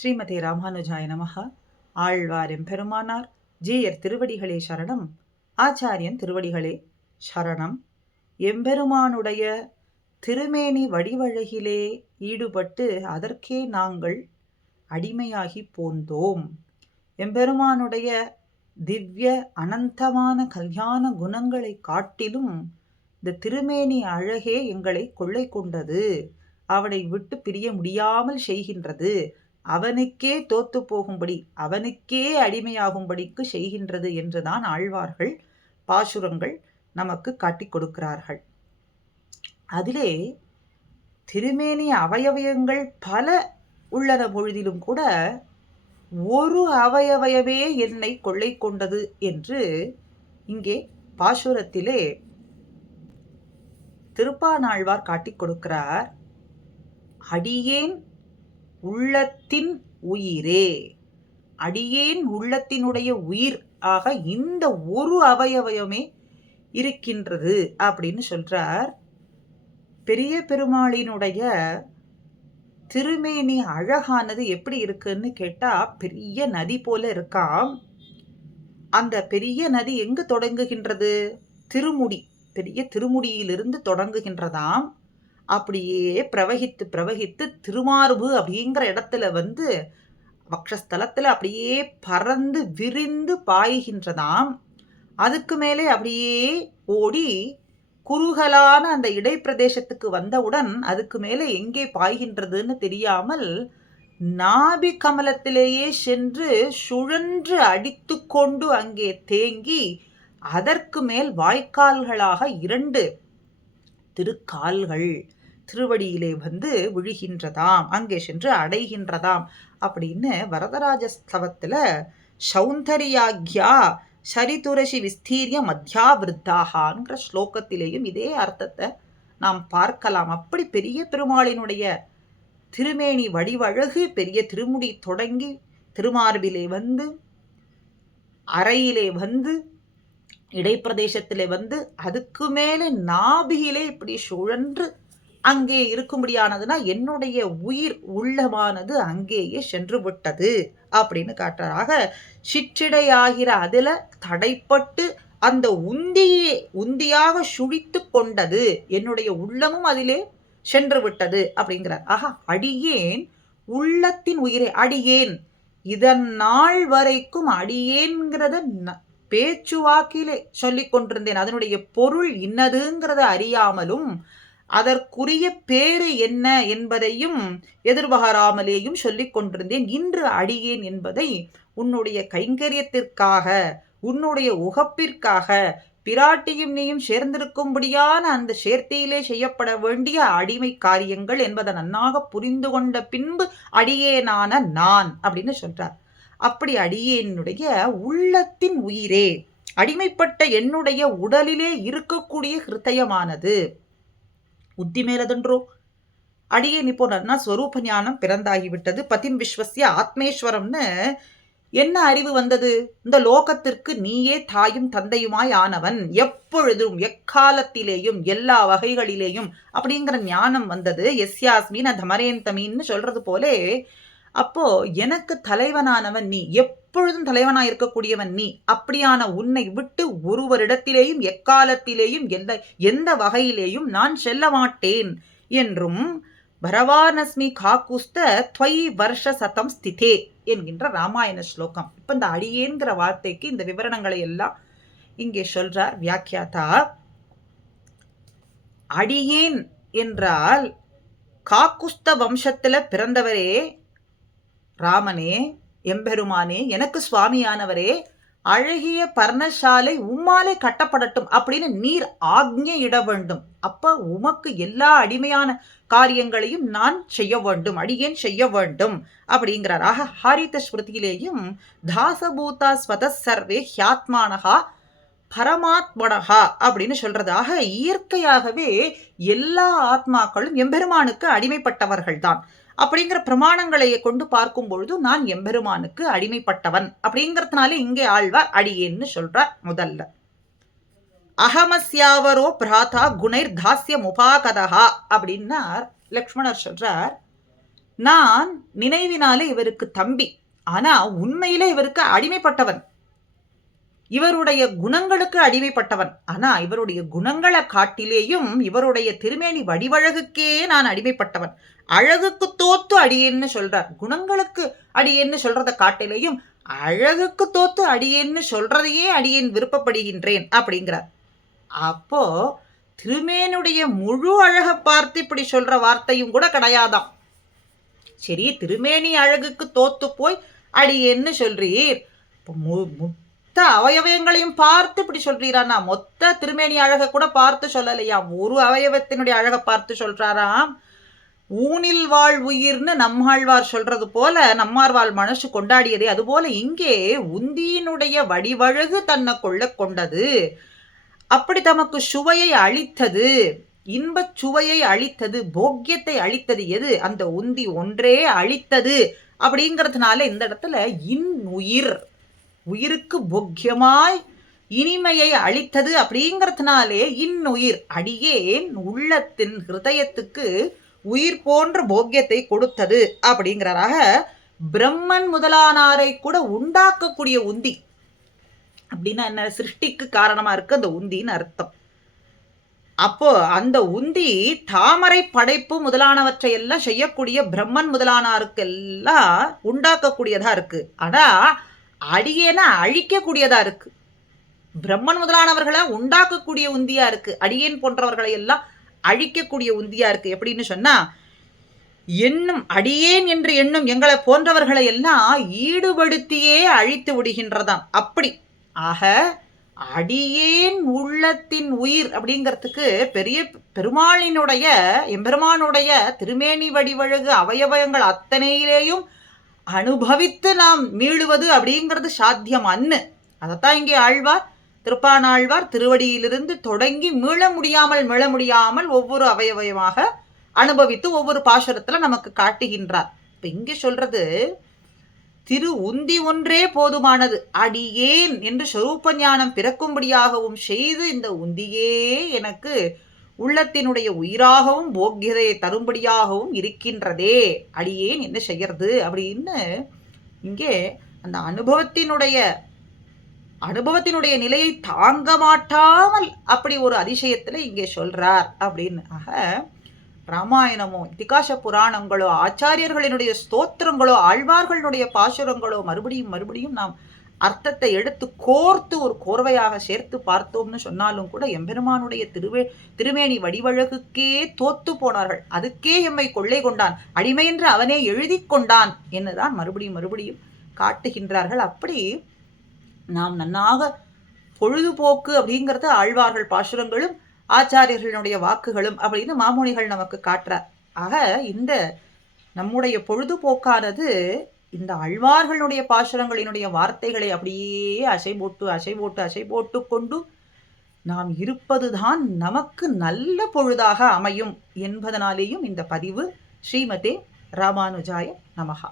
ஸ்ரீமதே ராமானுஜாய நமஹ. ஆழ்வார் எம்பெருமானார் ஜீயர் திருவடிகளே சரணம். ஆச்சாரியன் திருவடிகளே சரணம். எம்பெருமானுடைய திருமேனி வடிவழகிலே ஈடுபட்டு அதற்கே நாங்கள் அடிமையாகி போந்தோம். எம்பெருமானுடைய திவ்ய அனந்தமான கல்யாண குணங்களை காட்டிலும் இந்த திருமேனி அழகே எங்களை கொள்ளை கொண்டது, அவனை விட்டு பிரிய முடியாமல் செய்கின்றது, அவனுக்கே தோத்து போகும்படி, அவனுக்கே அடிமையாகும்படிக்கு செய்கின்றது என்றுதான் ஆழ்வார்கள் பாசுரங்கள் நமக்கு காட்டிக் கொடுக்கிறார்கள். அதிலே திருமேனி அவயவயங்கள் பல உள்ளன பொழுதிலும் கூட ஒரு அவயவயவே என்னை கொள்ளை கொண்டது என்று இங்கே பாசுரத்திலே திருப்பானாழ்வார் காட்டிக் கொடுக்கிறார். அடியேன் உள்ளத்தின் உயிரே, அடியேன் உள்ளத்தினுடைய உயிர் ஆக இந்த ஒரு அவயவயமே இருக்கின்றது அப்படின்னு சொல்றார். பெரிய பெருமாளினுடைய திருமேனி அழகானது எப்படி இருக்குன்னு கேட்டா பெரிய நதி போல இருக்காம். அந்த பெரிய நதி எங்கு தொடங்குகின்றது? திருமுடி, பெரிய திருமுடியிலிருந்து தொடங்குகின்றதாம். அப்படியே பிரவகித்து பிரவகித்து திருமார்பு அப்படிங்கிற இடத்துல வக்ஷஸ்தலத்துல அப்படியே பறந்து விரிந்து பாய்கின்றதாம். அதுக்கு மேலே அப்படியே ஓடி குறுகலான அந்த இடைப்பிரதேசத்துக்கு வந்தவுடன் அதுக்கு மேலே எங்கே பாய்கின்றதுன்னு தெரியாமல் நாபி கமலத்திலேயே சென்று சுழன்று அடித்து கொண்டு அங்கே தேங்கி அதற்கு மேல் வாய்க்கால்களாக 2 திருக்கால்கள் திருவடியிலே விழுகின்றதாம், அங்கே சென்று அடைகின்றதாம் அப்படின்னு வரதராஜ ஸ்தவத்துல சௌந்தர்யாக்யா சரிதுரசி விஸ்தீரிய மத்தியாவிருத்தாகாங்கிற ஸ்லோகத்திலேயும் இதே அர்த்தத்தை நாம் பார்க்கலாம். அப்படி பெரிய பெருமாளினுடைய திருமேனி வடிவழகு, பெரிய திருமுடி தொடங்கி திருமார்பிலே அறையிலே இடைப்பிரதேசத்திலே அதுக்கு மேலே நாபியிலே இப்படி சுழன்று அங்கே இருக்கும்படியானதுன்னா என்னுடைய உயிர் உள்ளமானது அங்கேயே சென்று விட்டது அப்படின்னு காட்டுறாக. சிற்றிடையாகிற அதுல தடைப்பட்டு அந்த உந்தியாக சுழித்து கொண்டது, என்னுடைய உள்ளமும் அதிலே சென்று விட்டது அப்படிங்கிறார். ஆக அடியேன் உள்ளத்தின் உயிரை, அடியேன் இதன் நாள் வரைக்கும் அடியேன்கிறத பேச்சுவாக்கிலே சொல்லிக் கொண்டிருந்தேன். அதனுடைய பொருள் இன்னதுங்கிறத அறியாமலும் அதற்குரிய பேரு என்ன என்பதையும் எதிர்பாராமலேயும் சொல்லிக் கொண்டிருந்தேன். இன்று அடியேன் என்பதை உன்னுடைய கைங்கரியத்திற்காக, உன்னுடைய உகப்பிற்காக, பிராட்டியும் நீயும் சேர்ந்திருக்கும்படியான அந்த சேர்த்தியிலே செய்யப்பட வேண்டிய அடிமை காரியங்கள் என்பதை நன்னாக புரிந்து கொண்ட பின்பு அடியேனான நான் அப்படின்னு சொல்றார். அப்படி அடியேனுடைய உள்ளத்தின் உயிரே, அடிமைப்பட்ட என்னுடைய உடலிலே இருக்கக்கூடிய ஹிருதயமானது புத்தி மேலதென்றோ. அடியேன் இப்போ நன்னா ஸ்வரூப ஞானம் பிறந்தாகிவிட்டது. பதிம் விஸ்வசிய ஆத்மேஸ்வரம்னு என்ன அறிவு வந்தது? இந்த லோகத்திற்கு நீயே தாயும் தந்தையுமாய் ஆனவன், எப்பொழுதும் எக்காலத்திலேயும் எல்லா வகைகளிலேயும் அப்படிங்கிற ஞானம் வந்தது. எஸ்யாஸ்மீன தமரேந்தமீன்னு சொல்றது போலே அப்போ எனக்கு தலைவனானவன் நீ, எப்பொழுதும் தலைவனாய் இருக்கக்கூடியவன் நீ. அப்படியான உன்னை விட்டு ஒருவரிடத்திலேயும் எக்காலத்திலேயும் எந்த வகையிலேயும் நான் செல்ல மாட்டேன் என்றும் பரவானஸ்மி காக்குஸ்த துவை வருஷ சதம் ஸ்திதே என்கின்ற ராமாயண ஸ்லோகம். இப்ப இந்த அடியேன்கிற வார்த்தைக்கு இந்த விவரணங்களை எல்லாம் இங்கே சொல்றார் வியாக்கியாதா. அடியேன் என்றால் காக்குஸ்த வம்சத்துல பிறந்தவரே ராமனே, எம்பெருமானே, எனக்கு சுவாமியானவரே, அழகிய பர்ணசாலை உம்மாலே கட்டப்படட்டும் அப்படின்னு நீர் ஆக்ஞை இட வேண்டும். அப்ப உமக்கு எல்லா அடிமையான காரியங்களையும் நான் செய்ய வேண்டும், அடியேன் செய்ய வேண்டும் அப்படிங்கிறார். ஆக ஹாரித ஸ்மிருதியிலேயும் தாசபூதா ஸ்வத சர்வே ஹியாத்மானகா பரமாத்மனகா அப்படின்னு சொல்றதாக இயற்கையாகவே எல்லா ஆத்மாக்களும் எம்பெருமானுக்கு அடிமைப்பட்டவர்கள் தான் அப்படிங்கிற பிரமாணங்களை கொண்டு பார்க்கும் பொழுது நான் எம்பெருமானுக்கு அடிமைப்பட்டவன் அப்படிங்கிறதுனால இங்கே ஆழ்வார் அடியேன்னு சொல்றார். முதல்ல அகமஸ்யாவரோ பிராதா குணைர் தாஸ்ய முபாகதா அப்படின்னா லக்ஷ்மணர் சொல்றார், நான் நினைவினாலே இவருக்கு தம்பி, ஆனா உண்மையிலே இவருக்கு அடிமைப்பட்டவன். இவருடைய குணங்களுக்கு அடிமைப்பட்டவன். ஆனா இவருடைய குணங்களை காட்டிலேயும் இவருடைய திருமேனி வடிவழகுக்கே நான் அடிமைப்பட்டவன். அழகுக்கு தோத்து அடியேன்னு சொல்றார். குணங்களுக்கு அடியேன்னு சொல்றதை காட்டிலேயும் அழகுக்கு தோத்து அடியேன்னு சொல்றதையே அடியேன் விருப்பப்படுகின்றேன் அப்படிங்கிறார். அப்போ திருமேனுடைய முழு அழகை பார்த்து இப்படி சொல்ற வார்த்தையும் கூட கிடையாதாம். சரி, திருமேனி அழகுக்கு தோத்து போய் அடியேன்னு சொல்றீர், மொத்த அவயவங்களையும் பார்த்து இப்படி சொல்றீரானா? மொத்த திருமேனி அழகை கூட பார்த்து சொல்லலையா, ஒரு அவயவத்தினுடைய அழகை பார்த்து சொல்றாராம். ஊனில் வாழ் உயிர்னு நம்மாழ்வார் சொல்றது போல, நம்மாழ்வார் மனசு கொண்டாடியதே அதுபோல இங்கே உந்தியினுடைய வடிவழகு தன்னை கொண்டது. அப்படி தமக்கு சுவையை அளித்தது, இன்பச் சுவையை அளித்தது, போக்கியத்தை அளித்தது எது? அந்த உந்தி ஒன்றே அளித்தது. அப்படிங்கிறதுனால இந்த இடத்துல இன்னுயிர், உயிருக்கு போக்கியமாய் இனிமையை அளித்தது அப்படிங்கிறதுனாலே இன்னுயிர், அடியேன் உள்ளத்தின் ஹிருதயத்துக்கு உயிர் போன்ற போக்கியத்தை கொடுத்தது அப்படிங்கிறாராக. பிரம்மன் முதலானாரை கூட உண்டாக்கக்கூடிய உந்தி அப்படின்னா என்ன? சிருஷ்டிக்கு காரணமா இருக்கு அந்த உந்தின்னு அர்த்தம். அப்போ அந்த உந்தி தாமரை படைப்பு முதலானவற்றை எல்லாம் செய்யக்கூடிய பிரம்மன் முதலானாருக்கெல்லாம் உண்டாக்கக்கூடியதா இருக்கு. ஆனா அடியேன அழிக்கக்கூடியதா இருக்கு. பிரம்மன் முதலானவர்களை உண்டாக்கக்கூடிய உந்தியா இருக்கு, அடியேன் போன்றவர்களை எல்லாம் அழிக்கக்கூடிய உந்தியா இருக்கு. எப்படின்னு சொன்னா, எண்ணும் அடியேன் என்று எண்ணும் எங்களை போன்றவர்களை எல்லாம் ஈடுபடுத்தியே அழித்து விடுகின்றதாம். அப்படி ஆக அடியேன் உள்ளத்தின் உயிர் அப்படிங்கிறதுக்கு பெரிய பெருமாளினுடைய எம்பெருமானுடைய திருமேனி வடிவழகு அவயவங்கள் அத்தனையிலேயும் அனுபவித்து நாம் மீளுவது அப்படிங்கிறது சாத்தியம் அன்னு. அதைத்தான் இங்கே ஆழ்வார், திருப்பானாழ்வார் திருவடியிலிருந்து தொடங்கி மீள முடியாமல் ஒவ்வொரு அவயவயமாக அனுபவித்து ஒவ்வொரு பாசுரத்துல நமக்கு காட்டுகின்றார். இப்ப இங்கே சொல்றது திரு உந்தி ஒன்றே போதுமானது, அடியேன் என்று சொரூப ஞானம் பிறக்கும்படியாகவும் செய்து இந்த உந்தியே எனக்கு உள்ளத்தினுடைய உயிராகவும் போக்கியதையை தரும்படியாகவும் இருக்கின்றதே, அடியேன் என்ன செய்யறது அப்படின்னு இங்கே அந்த அனுபவத்தினுடைய நிலையை தாங்க மாட்டாமல் அப்படி ஒரு அதிசயத்துல இங்கே சொல்றார் அப்படின்னு. ஆக ராமாயணமோ இதிகாச புராணங்களோ ஆச்சாரியர்களினுடைய ஸ்தோத்திரங்களோ ஆழ்வார்களுடைய பாசுரங்களோ மறுபடியும் நாம் அர்த்தத்தை எடுத்து கோர்த்து ஒரு கோர்வையாக சேர்த்து பார்த்தோம்னு சொன்னாலும் கூட எம்பெருமானுடைய திருமேனி வடிவழகுக்கே தோத்து போனார்கள். அதுக்கே எம்மை கொள்ளை கொண்டான், அடிமை என்று அவனே எழுதி கொண்டான் என்னதான் மறுபடியும் காட்டுகின்றார்கள். அப்படி நாம் நன்னாக பொழுதுபோக்கு அப்படிங்கிறது ஆழ்வார்கள் பாசுரங்களும் ஆச்சாரியர்களுடைய வாக்குகளும் அப்படின்னு மாமுனிகள் நமக்கு காட்டுறார். ஆக இந்த நம்முடைய பொழுதுபோக்கானது இந்த ஆழ்வார்களுடைய பாசுரங்களினுடைய வார்த்தைகளை அப்படியே அசை போட்டு கொண்டு நாம் இருப்பதுதான் நமக்கு நல்ல பொழுதாக அமையும் என்பதனாலேயும் இந்த பதிவு. ஸ்ரீமதே ராமானுஜாய நமஹா.